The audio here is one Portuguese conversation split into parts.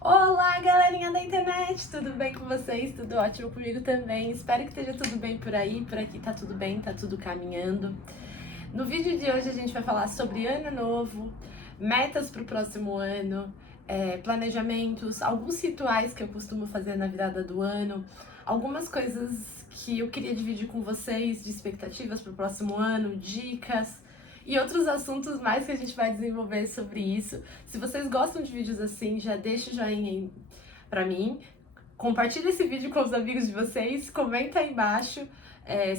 Olá, galerinha da internet! Tudo bem com vocês? Tudo ótimo comigo também. Espero que esteja tudo bem por aí. Por aqui tá tudo bem, tá tudo caminhando. No vídeo de hoje a gente vai falar sobre ano novo, metas para o próximo ano, planejamentos, alguns rituais que eu costumo fazer na virada do ano, algumas coisas que eu queria dividir com vocês de expectativas para o próximo ano, dicas e outros assuntos mais que a gente vai desenvolver sobre isso. Se vocês gostam de vídeos assim, já deixa o joinha aí pra mim. Compartilha esse vídeo com os amigos de vocês, comenta aí embaixo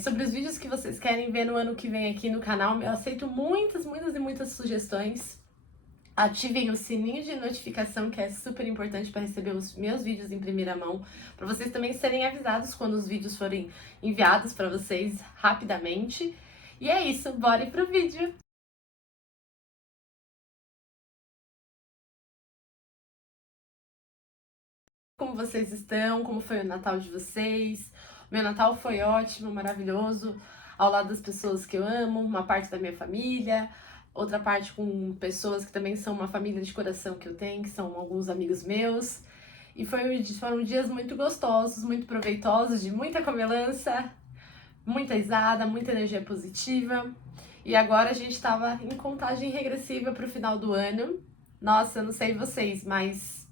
sobre os vídeos que vocês querem ver no ano que vem aqui no canal. Eu aceito muitas e muitas sugestões. Ativem o sininho de notificação, que é super importante para receber os meus vídeos em primeira mão, para vocês também serem avisados quando os vídeos forem enviados para vocês rapidamente. E é isso, bora ir pro vídeo! Como vocês estão? Como foi o Natal de vocês? Meu Natal foi ótimo, maravilhoso, ao lado das pessoas que eu amo, uma parte da minha família, outra parte com pessoas que também são uma família de coração que eu tenho, que são alguns amigos meus. E foram dias muito gostosos, muito proveitosos, de muita comilança, muita risada, muita energia positiva. E agora a gente estava em contagem regressiva para o final do ano. Nossa, eu não sei vocês, mas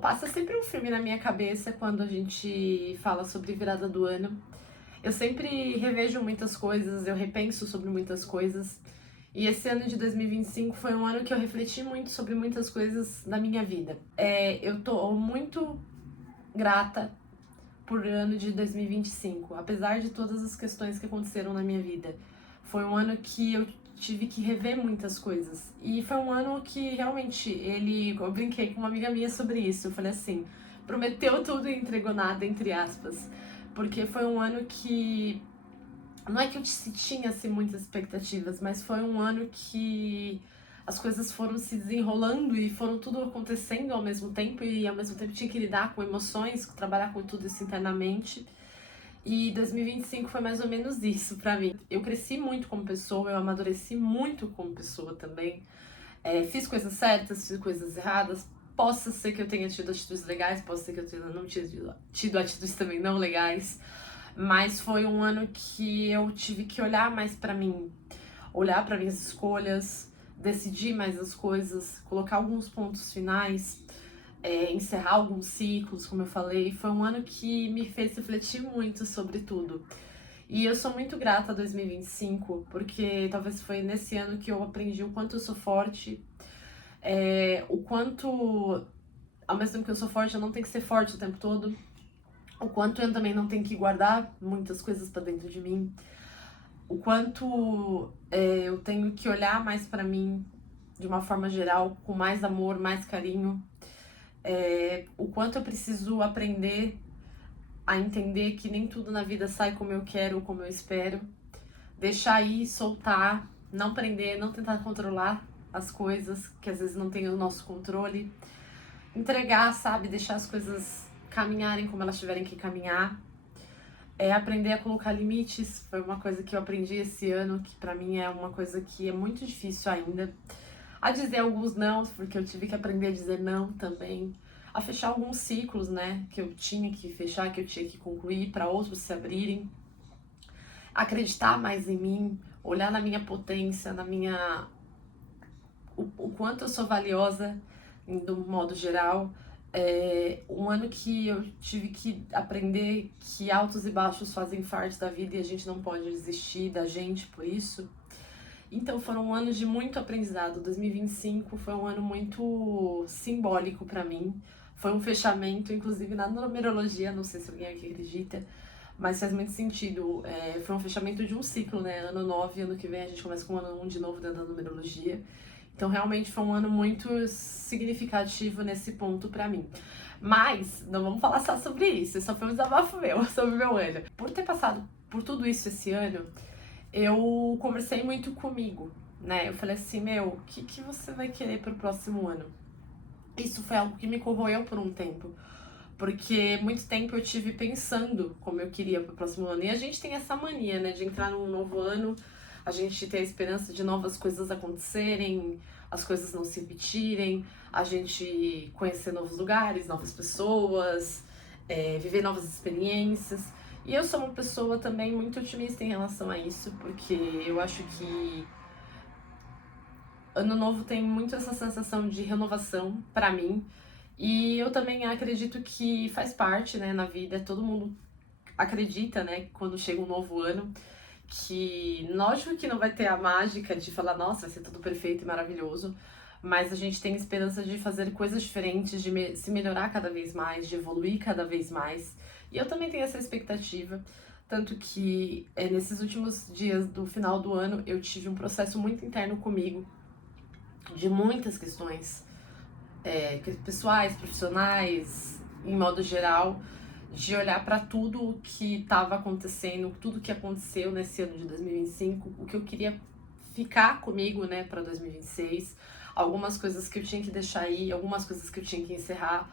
passa sempre um filme na minha cabeça quando a gente fala sobre virada do ano. Eu sempre revejo muitas coisas, eu repenso sobre muitas coisas. E esse ano de 2025 foi um ano que eu refleti muito sobre muitas coisas na minha vida. Eu tô muito grata por ano de 2025, apesar de todas as questões que aconteceram na minha vida. Foi um ano que eu tive que rever muitas coisas. E foi um ano que realmente eu brinquei com uma amiga minha sobre isso. Eu falei assim, prometeu tudo e entregou nada, entre aspas. Porque foi um ano que não é que eu tinha assim muitas expectativas, mas foi um ano que as coisas foram se desenrolando e foram tudo acontecendo ao mesmo tempo, e ao mesmo tempo tinha que lidar com emoções, trabalhar com tudo isso internamente. E 2025 foi mais ou menos isso pra mim. Eu cresci muito como pessoa, eu amadureci muito como pessoa também. Fiz coisas certas, fiz coisas erradas. Possa ser que eu tenha tido atitudes legais, possa ser que eu tenha não tido atitudes também não legais. Mas foi um ano que eu tive que olhar mais pra mim, olhar para minhas escolhas, decidir mais as coisas, colocar alguns pontos finais, encerrar alguns ciclos, como eu falei. Foi um ano que me fez refletir muito sobre tudo. E eu sou muito grata a 2025, porque talvez foi nesse ano que eu aprendi o quanto eu sou forte, o quanto, ao mesmo tempo que eu sou forte, eu não tenho que ser forte o tempo todo, o quanto eu também não tenho que guardar muitas coisas pra dentro de mim, o quanto eu tenho que olhar mais pra mim de uma forma geral, com mais amor, mais carinho, o quanto eu preciso aprender a entender que nem tudo na vida sai como eu quero ou como eu espero, deixar ir, soltar, não prender, não tentar controlar as coisas que às vezes não tem o nosso controle, entregar, sabe, deixar as coisas caminharem como elas tiverem que caminhar. Aprender a colocar limites foi uma coisa que eu aprendi esse ano, que pra mim é uma coisa que é muito difícil ainda. A dizer alguns não, porque eu tive que aprender a dizer não também. A fechar alguns ciclos, né, que eu tinha que fechar, que eu tinha que concluir para outros se abrirem. Acreditar mais em mim, olhar na minha potência, o quanto eu sou valiosa, do modo geral. Um ano que eu tive que aprender que altos e baixos fazem parte da vida e a gente não pode desistir da gente por isso. Então foram anos de muito aprendizado. 2025 foi um ano muito simbólico pra mim. Foi um fechamento, inclusive na numerologia, não sei se alguém aqui acredita, mas faz muito sentido. Foi um fechamento de um ciclo, né? Ano 9, ano que vem a gente começa com o ano 1 de novo dentro da numerologia. Então realmente foi um ano muito significativo nesse ponto pra mim. Mas não vamos falar só sobre isso, só foi um desabafo meu sobre o meu ano. Por ter passado por tudo isso esse ano, eu conversei muito comigo, né? Eu falei assim, o que você vai querer pro próximo ano? Isso foi algo que me corroeu por um tempo, porque muito tempo eu tive pensando como eu queria pro próximo ano. E a gente tem essa mania, né, de entrar num novo ano, a gente tem a esperança de novas coisas acontecerem, as coisas não se repetirem, a gente conhecer novos lugares, novas pessoas, viver novas experiências. E eu sou uma pessoa também muito otimista em relação a isso, porque eu acho que Ano Novo tem muito essa sensação de renovação pra mim. E eu também acredito que faz parte, né, na vida. Todo mundo acredita, né, quando chega um novo ano, que lógico que não vai ter a mágica de falar, nossa, vai ser tudo perfeito e maravilhoso, mas a gente tem esperança de fazer coisas diferentes, de se melhorar cada vez mais, de evoluir cada vez mais. E eu também tenho essa expectativa, tanto que nesses últimos dias do final do ano eu tive um processo muito interno comigo, de muitas questões pessoais, profissionais, em modo geral, de olhar para tudo o que estava acontecendo, tudo que aconteceu nesse ano de 2025, o que eu queria ficar comigo, né, para 2026, algumas coisas que eu tinha que deixar aí, algumas coisas que eu tinha que encerrar.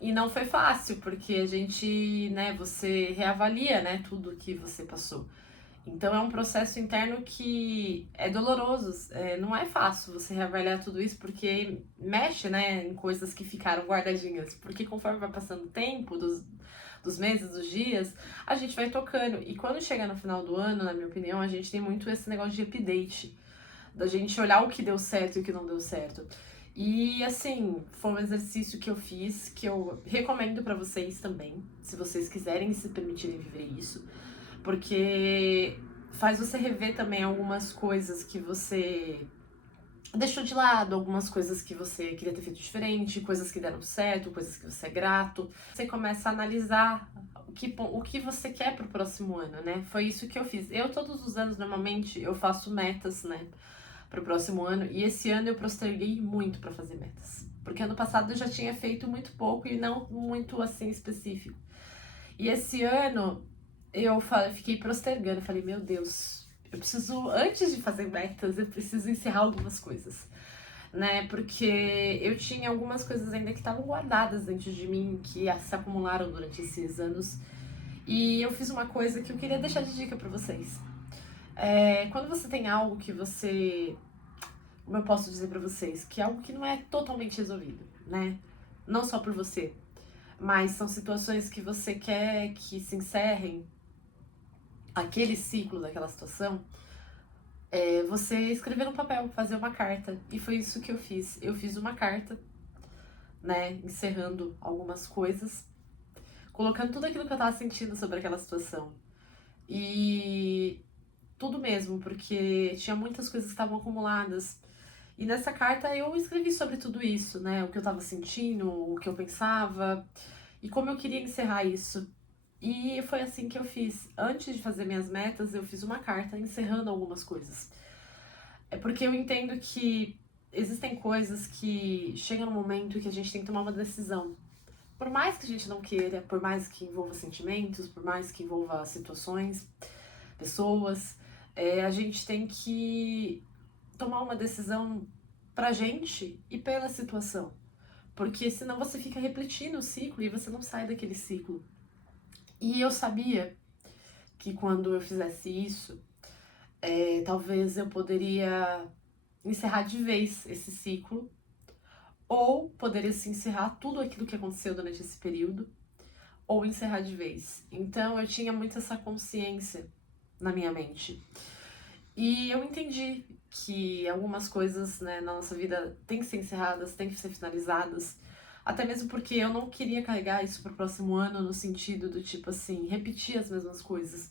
E não foi fácil, porque a gente, né, você reavalia, né, tudo que você passou. Então é um processo interno que é doloroso, não é fácil você reavaliar tudo isso, porque mexe, né, em coisas que ficaram guardadinhas, porque conforme vai passando o tempo, dos meses, dos dias, a gente vai tocando, e quando chega no final do ano, na minha opinião, a gente tem muito esse negócio de update, da gente olhar o que deu certo e o que não deu certo. E assim, foi um exercício que eu fiz, que eu recomendo pra vocês também, se vocês quiserem se permitirem viver isso, porque faz você rever também algumas coisas que você deixou de lado, algumas coisas que você queria ter feito diferente, coisas que deram certo, coisas que você é grato. Você começa a analisar o que você quer pro próximo ano, né? Foi isso que eu fiz. Eu, todos os anos, normalmente, eu faço metas, né, pro próximo ano, e esse ano eu posterguei muito pra fazer metas. Porque ano passado eu já tinha feito muito pouco e não muito, assim, específico. E esse ano fiquei postergando, falei, meu Deus, eu preciso, antes de fazer metas, eu preciso encerrar algumas coisas, né? Porque eu tinha algumas coisas ainda que estavam guardadas dentro de mim, que se acumularam durante esses anos. E eu fiz uma coisa que eu queria deixar de dica pra vocês. Quando você tem algo que você, como eu posso dizer pra vocês, que é algo que não é totalmente resolvido, né? Não só por você, mas são situações que você quer que se encerrem, aquele ciclo daquela situação, você escrever no papel, fazer uma carta. E foi isso que eu fiz. Eu fiz uma carta, né, encerrando algumas coisas, colocando tudo aquilo que eu tava sentindo sobre aquela situação. E tudo mesmo, porque tinha muitas coisas que estavam acumuladas. E nessa carta eu escrevi sobre tudo isso, né, o que eu tava sentindo, o que eu pensava e como eu queria encerrar isso. E foi assim que eu fiz. Antes de fazer minhas metas, eu fiz uma carta encerrando algumas coisas. É porque eu entendo que existem coisas que chegam no momento que a gente tem que tomar uma decisão. Por mais que a gente não queira, por mais que envolva sentimentos, por mais que envolva situações, pessoas, a gente tem que tomar uma decisão pra gente e pela situação. Porque senão você fica repetindo o ciclo e você não sai daquele ciclo. E eu sabia que quando eu fizesse isso, talvez eu poderia encerrar de vez esse ciclo, ou poderia se encerrar tudo aquilo que aconteceu durante esse período, ou encerrar de vez. Então eu tinha muito essa consciência na minha mente. E eu entendi que algumas coisas, né, na nossa vida têm que ser encerradas, têm que ser finalizadas. Até mesmo porque eu não queria carregar isso pro próximo ano no sentido do tipo assim, repetir as mesmas coisas.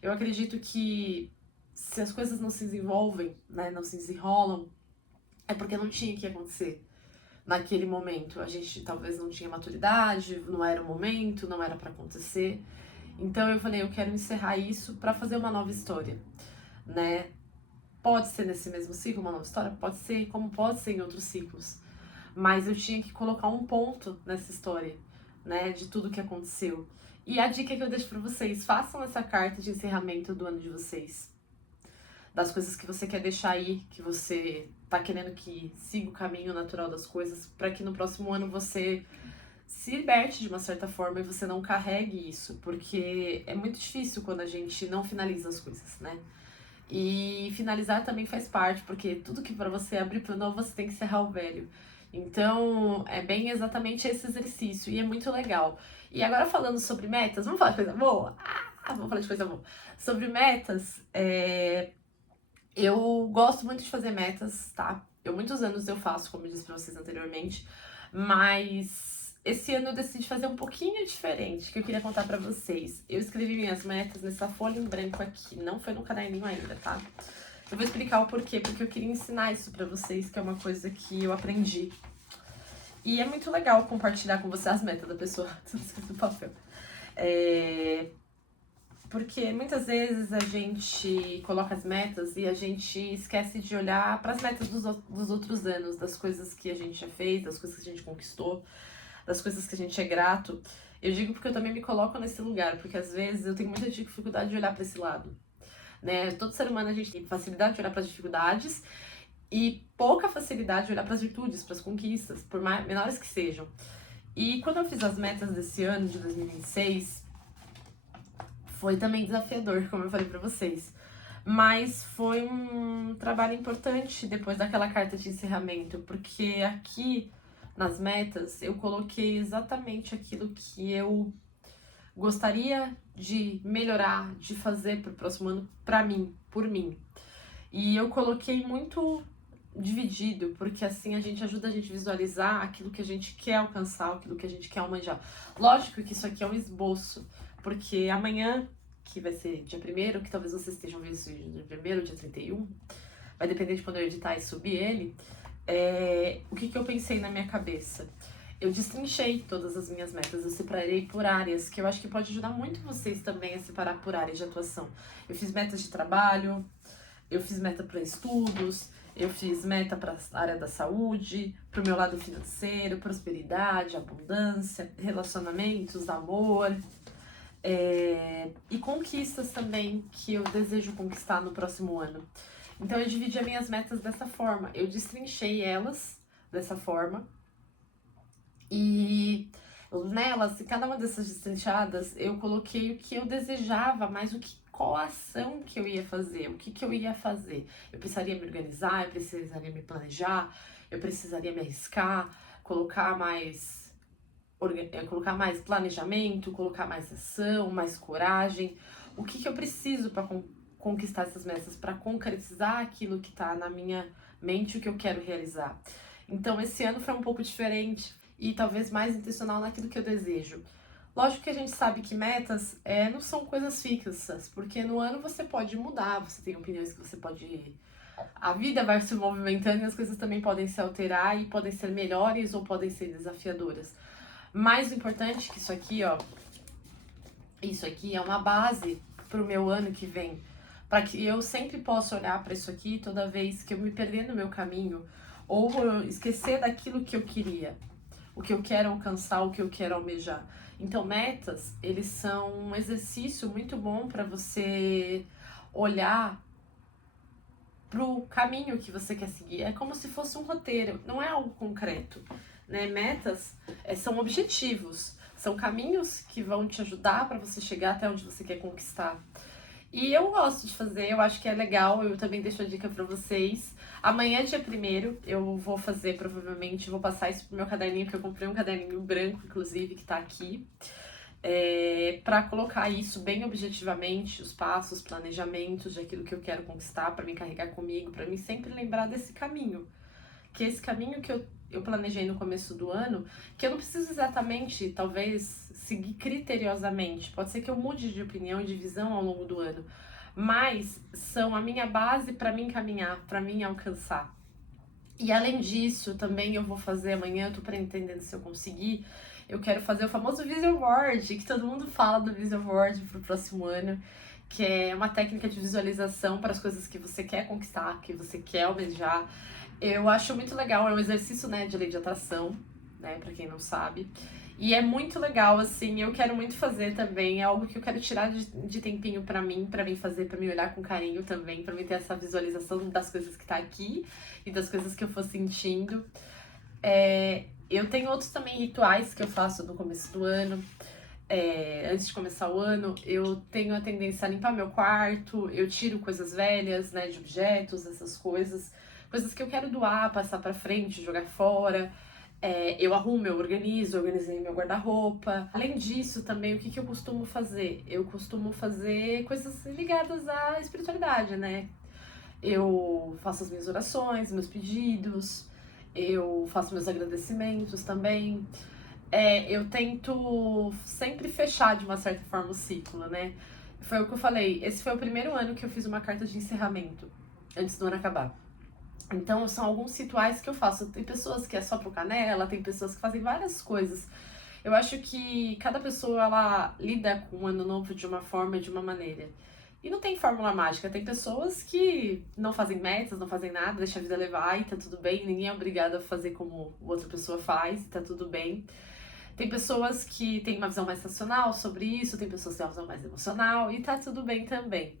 Eu acredito que se as coisas não se desenvolvem, né, não se desenrolam, é porque não tinha que acontecer naquele momento. A gente talvez não tinha maturidade, não era o momento, não era pra acontecer. Então eu falei, eu quero encerrar isso pra fazer uma nova história, né? Pode ser nesse mesmo ciclo uma nova história, pode ser, como pode ser em outros ciclos. Mas eu tinha que colocar um ponto nessa história, né, de tudo que aconteceu. E a dica que eu deixo pra vocês, façam essa carta de encerramento do ano de vocês. Das coisas que você quer deixar aí, que você tá querendo que siga o caminho natural das coisas, pra que no próximo ano você se liberte de uma certa forma e você não carregue isso, porque é muito difícil quando a gente não finaliza as coisas, né? E finalizar também faz parte, porque tudo que para você abrir pro novo, você tem que encerrar o velho. Então, é bem exatamente esse exercício e é muito legal. E agora falando sobre metas, vamos falar de coisa boa? Vamos falar de coisa boa. Sobre metas, eu gosto muito de fazer metas, tá? Muitos anos eu faço, como eu disse pra vocês anteriormente, mas esse ano eu decidi fazer um pouquinho diferente, que eu queria contar pra vocês. Eu escrevi minhas metas nessa folha em branco aqui, não foi no caderninho ainda, tá? Eu vou explicar o porquê, porque eu queria ensinar isso pra vocês, que é uma coisa que eu aprendi. E é muito legal compartilhar com você as metas da pessoa, tudo escrito no papel. Porque muitas vezes a gente coloca as metas e a gente esquece de olhar para as metas dos outros anos, das coisas que a gente já fez, das coisas que a gente conquistou, das coisas que a gente é grato. Eu digo porque eu também me coloco nesse lugar, porque às vezes eu tenho muita dificuldade de olhar para esse lado, né? Todo ser humano a gente tem facilidade de olhar para as dificuldades e pouca facilidade de olhar para as virtudes, para as conquistas, por mais menores que sejam. E quando eu fiz as metas desse ano, de 2026, foi também desafiador, como eu falei pra vocês. Mas foi um trabalho importante depois daquela carta de encerramento, porque aqui nas metas eu coloquei exatamente aquilo que eu gostaria de melhorar, de fazer pro próximo ano pra mim, por mim. E eu coloquei muito dividido, porque assim a gente ajuda a gente a visualizar aquilo que a gente quer alcançar, aquilo que a gente quer almejar. Lógico que isso aqui é um esboço, porque amanhã, que vai ser dia 1º, que talvez vocês estejam vendo isso dia 1º, dia 31, vai depender de quando eu editar e subir ele, o que eu pensei na minha cabeça? Eu destrinchei todas as minhas metas, eu separei por áreas, que eu acho que pode ajudar muito vocês também a separar por áreas de atuação. Eu fiz metas de trabalho, eu fiz meta para estudos, eu fiz meta para a área da saúde, para o meu lado financeiro, prosperidade, abundância, relacionamentos, amor, e conquistas também que eu desejo conquistar no próximo ano. Então eu dividi as minhas metas dessa forma, eu destrinchei elas dessa forma e nelas, em cada uma dessas destrinchadas, eu coloquei o que eu desejava, mas qual a ação que eu ia fazer, o que eu ia fazer. Eu precisaria me organizar, eu precisaria me planejar, eu precisaria me arriscar, colocar mais planejamento, colocar mais ação, mais coragem. O que eu preciso para conquistar essas metas, para concretizar aquilo que está na minha mente, o que eu quero realizar. Então esse ano foi um pouco diferente e talvez mais intencional naquilo que eu desejo. Lógico que a gente sabe que metas não são coisas fixas, porque no ano você pode mudar, você tem opiniões que você pode... A vida vai se movimentando e as coisas também podem se alterar e podem ser melhores ou podem ser desafiadoras. Mas o importante é que isso aqui é uma base para o meu ano que vem, para que eu sempre possa olhar para isso aqui toda vez que eu me perder no meu caminho ou esquecer daquilo que eu queria, o que eu quero alcançar, o que eu quero almejar. Então, metas, eles são um exercício muito bom para você olhar pro caminho que você quer seguir. É como se fosse um roteiro, não é algo concreto, né? Metas são objetivos, são caminhos que vão te ajudar para você chegar até onde você quer conquistar. E eu gosto de fazer, eu acho que é legal, eu também deixo a dica para vocês. Amanhã, dia 1º, eu vou fazer, provavelmente, vou passar isso pro meu caderninho, que eu comprei um caderninho branco, inclusive, que tá aqui. Para colocar isso bem objetivamente, os passos, planejamentos de aquilo que eu quero conquistar, para me carregar comigo, para mim sempre lembrar desse caminho. Que esse caminho que eu planejei no começo do ano, que eu não preciso exatamente, talvez, seguir criteriosamente. Pode ser que eu mude de opinião e de visão ao longo do ano, mas são a minha base para mim caminhar, para mim alcançar. E além disso, também eu vou fazer amanhã, eu tô pretendendo se eu conseguir, eu quero fazer o famoso Vision Board, que todo mundo fala do Vision Board pro próximo ano, que é uma técnica de visualização para as coisas que você quer conquistar, que você quer almejar. Eu acho muito legal, é um exercício, né, de lei de atração, né, pra quem não sabe. E é muito legal, assim, eu quero muito fazer também, é algo que eu quero tirar de tempinho pra mim fazer, pra me olhar com carinho também, pra mim ter essa visualização das coisas que tá aqui e das coisas que eu for sentindo. Eu tenho outros também rituais que eu faço no começo do ano. antes de começar o ano, eu tenho a tendência a limpar meu quarto, eu tiro coisas velhas, né, de objetos, essas coisas, coisas que eu quero doar, passar pra frente, jogar fora. Eu arrumo, eu organizo, organizei meu guarda-roupa. Além disso, também, o que eu costumo fazer? Eu costumo fazer coisas ligadas à espiritualidade, né? Eu faço as minhas orações, meus pedidos, eu faço meus agradecimentos também. Eu tento sempre fechar de uma certa forma o ciclo, né? Foi o que eu falei, esse foi o primeiro ano que eu fiz uma carta de encerramento, antes do ano acabar. Então, são alguns rituais que eu faço. Tem pessoas que é só pro canela, tem pessoas que fazem várias coisas. Eu acho que cada pessoa, ela lida com o ano novo de uma forma, de uma maneira. E não tem fórmula mágica. Tem pessoas que não fazem metas, não fazem nada, deixa a vida levar e tá tudo bem. Ninguém é obrigado a fazer como outra pessoa faz e tá tudo bem. Tem pessoas que têm uma visão mais racional sobre isso, tem pessoas que têm uma visão mais emocional e tá tudo bem também.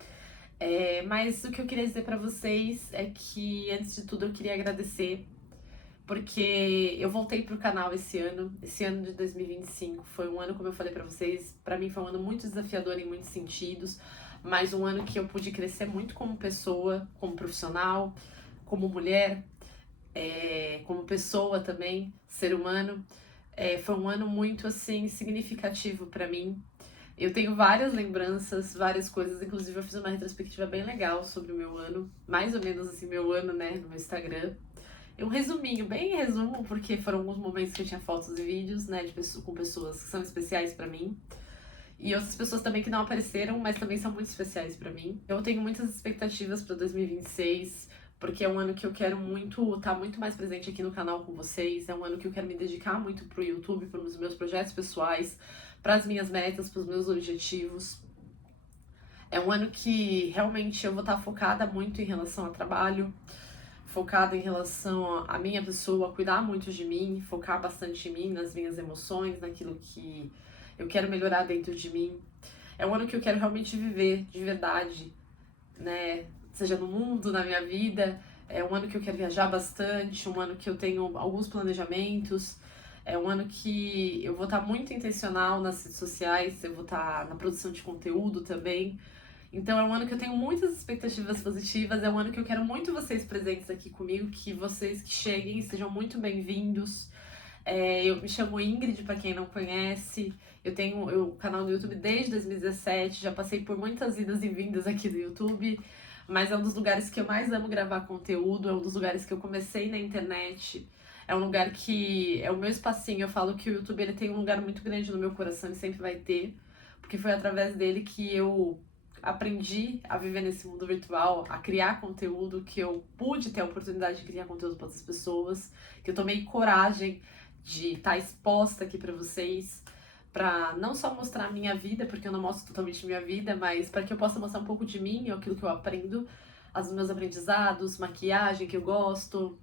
Mas o que eu queria dizer pra vocês é que, antes de tudo, eu queria agradecer, porque eu voltei pro canal esse ano de 2025. Foi um ano, como eu falei pra vocês, pra mim foi um ano muito desafiador em muitos sentidos, mas um ano que eu pude crescer muito como pessoa, como profissional, como mulher, como pessoa também, ser humano. Foi um ano muito, assim, significativo pra mim. Eu tenho várias lembranças, várias coisas, inclusive eu fiz uma retrospectiva bem legal sobre o meu ano, mais ou menos assim, meu ano, né, no meu Instagram. Um resuminho, bem resumo, porque foram alguns momentos que eu tinha fotos e vídeos, né, com pessoas que são especiais pra mim. E outras pessoas também que não apareceram, mas também são muito especiais pra mim. Eu tenho muitas expectativas pra 2026, porque é um ano que eu quero muito estar muito mais presente aqui no canal com vocês. É um ano que eu quero me dedicar muito pro YouTube, pros meus projetos pessoais, pras minhas metas, pros meus objetivos. É um ano que realmente eu vou estar focada muito em relação ao trabalho, focada em relação à minha pessoa, cuidar muito de mim, focar bastante em mim, nas minhas emoções, naquilo que eu quero melhorar dentro de mim. É um ano que eu quero realmente viver de verdade, né? Seja no mundo, na minha vida. É um ano que eu quero viajar bastante, um ano que eu tenho alguns planejamentos. É um ano que eu vou estar muito intencional nas redes sociais, eu vou estar na produção de conteúdo também. Então é um ano que eu tenho muitas expectativas positivas, é um ano que eu quero muito vocês presentes aqui comigo, que vocês que cheguem sejam muito bem-vindos. Eu me chamo Ingrid, para quem não conhece. Eu tenho o canal no YouTube desde 2017, já passei por muitas idas e vindas aqui do YouTube, mas é um dos lugares que eu mais amo gravar conteúdo, é um dos lugares que eu comecei na internet. É um lugar que é o meu espacinho. Eu falo que o YouTube ele tem um lugar muito grande no meu coração e sempre vai ter, porque foi através dele que eu aprendi a viver nesse mundo virtual, a criar conteúdo, que eu pude ter a oportunidade de criar conteúdo para outras pessoas, que eu tomei coragem de estar exposta aqui para vocês, para não só mostrar a minha vida, porque eu não mostro totalmente minha vida, mas para que eu possa mostrar um pouco de mim, aquilo que eu aprendo, os meus aprendizados, maquiagem que eu gosto,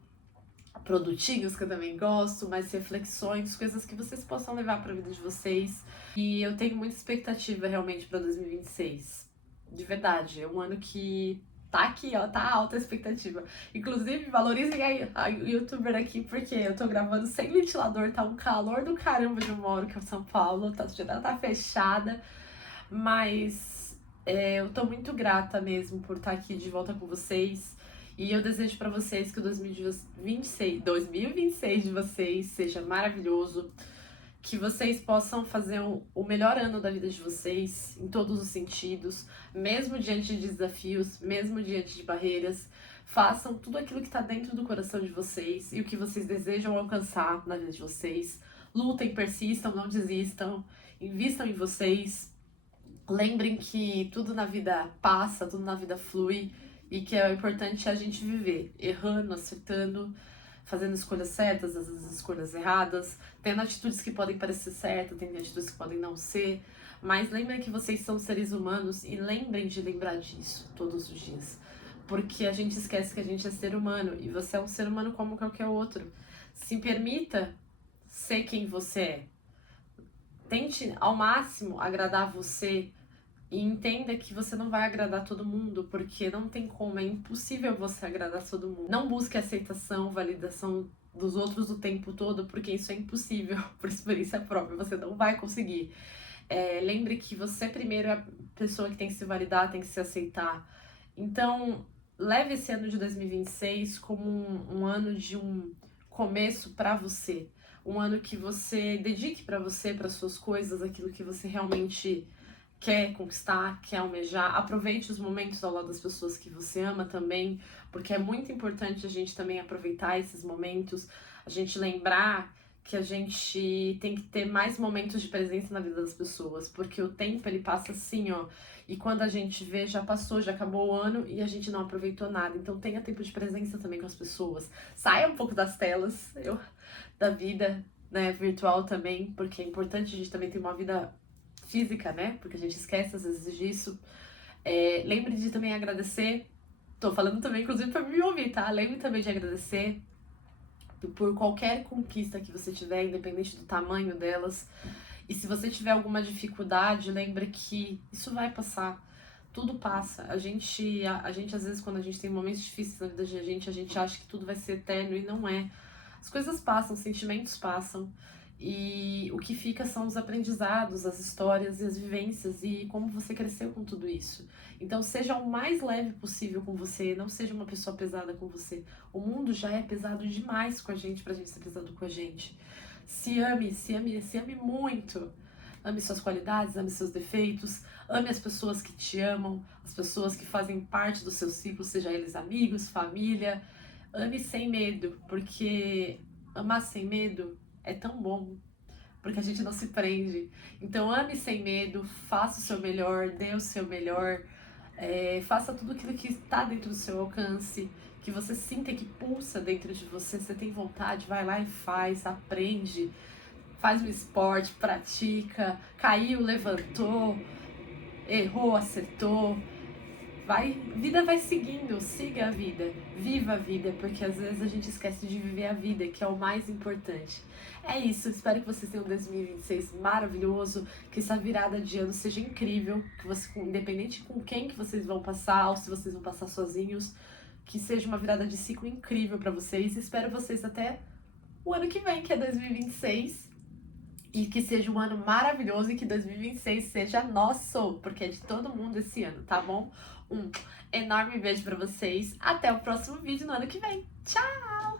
produtinhos que eu também gosto, mais reflexões, coisas que vocês possam levar para a vida de vocês. E eu tenho muita expectativa realmente para 2026. De verdade, é um ano que tá aqui, ó, tá alta a expectativa. Inclusive, valorizem a youtuber aqui, porque eu tô gravando sem ventilador, tá um calor do caramba onde eu moro, que é São Paulo, tá, a janela tá fechada, mas eu tô muito grata mesmo por estar aqui de volta com vocês. E eu desejo pra vocês que o 2026 de vocês seja maravilhoso, que vocês possam fazer o melhor ano da vida de vocês, em todos os sentidos, mesmo diante de desafios, mesmo diante de barreiras. Façam tudo aquilo que está dentro do coração de vocês e o que vocês desejam alcançar na vida de vocês. Lutem, persistam, não desistam, invistam em vocês. Lembrem que tudo na vida passa, tudo na vida flui e que é importante a gente viver, errando, acertando, fazendo escolhas certas, às vezes escolhas erradas, tendo atitudes que podem parecer certas, tendo atitudes que podem não ser, mas lembrem que vocês são seres humanos e lembrem de lembrar disso todos os dias, porque a gente esquece que a gente é ser humano e você é um ser humano como qualquer outro. Se permita ser quem você é. Tente ao máximo agradar você. E entenda que você não vai agradar todo mundo, porque não tem como, é impossível você agradar todo mundo. Não busque aceitação, validação dos outros o tempo todo, porque isso é impossível, por experiência própria, você não vai conseguir. lembre que você primeiro é a pessoa que tem que se validar, tem que se aceitar. Então, leve esse ano de 2026 como um ano de um começo para você. Um ano que você dedique para você, para suas coisas, aquilo que você realmente quer conquistar, quer almejar. Aproveite os momentos ao lado das pessoas que você ama também, porque é muito importante a gente também aproveitar esses momentos, a gente lembrar que a gente tem que ter mais momentos de presença na vida das pessoas, porque o tempo ele passa assim, ó, e quando a gente vê, já passou, já acabou o ano e a gente não aproveitou nada. Então tenha tempo de presença também com as pessoas. Saia um pouco das telas, da vida, né, virtual também, porque é importante a gente também ter uma vida física, né? Porque a gente esquece às vezes disso. Lembre de também agradecer. Tô falando também, inclusive, pra me ouvir, tá? Lembre também de agradecer por qualquer conquista que você tiver, independente do tamanho delas. E se você tiver alguma dificuldade, lembre que isso vai passar. Tudo passa. A gente às vezes, quando a gente tem momentos difíceis na vida da gente, a gente acha que tudo vai ser eterno e não é. As coisas passam, os sentimentos passam. E o que fica são os aprendizados, as histórias e as vivências e como você cresceu com tudo isso. Então seja o mais leve possível com você, não seja uma pessoa pesada com você. O mundo já é pesado demais com a gente pra gente ser pesado com a gente. Se ame, se ame, se ame muito. Ame suas qualidades, ame seus defeitos, ame as pessoas que te amam, as pessoas que fazem parte do seu ciclo, seja eles amigos, família. Ame sem medo, porque amar sem medo é tão bom, porque a gente não se prende. Então ame sem medo, faça o seu melhor, dê o seu melhor, faça tudo aquilo que está dentro do seu alcance, que você sinta que pulsa dentro de você, você tem vontade, vai lá e faz, aprende, faz um esporte, pratica, caiu, levantou, errou, acertou. Vida vai seguindo, siga a vida, viva a vida, porque às vezes a gente esquece de viver a vida, que é o mais importante. É isso, espero que vocês tenham um 2026 maravilhoso, que essa virada de ano seja incrível, que você, independente com quem que vocês vão passar, ou se vocês vão passar sozinhos, que seja uma virada de ciclo incrível para vocês. Espero vocês até o ano que vem, que é 2026. E que seja um ano maravilhoso e que 2026 seja nosso, porque é de todo mundo esse ano, tá bom? Um enorme beijo pra vocês. Até o próximo vídeo no ano que vem. Tchau!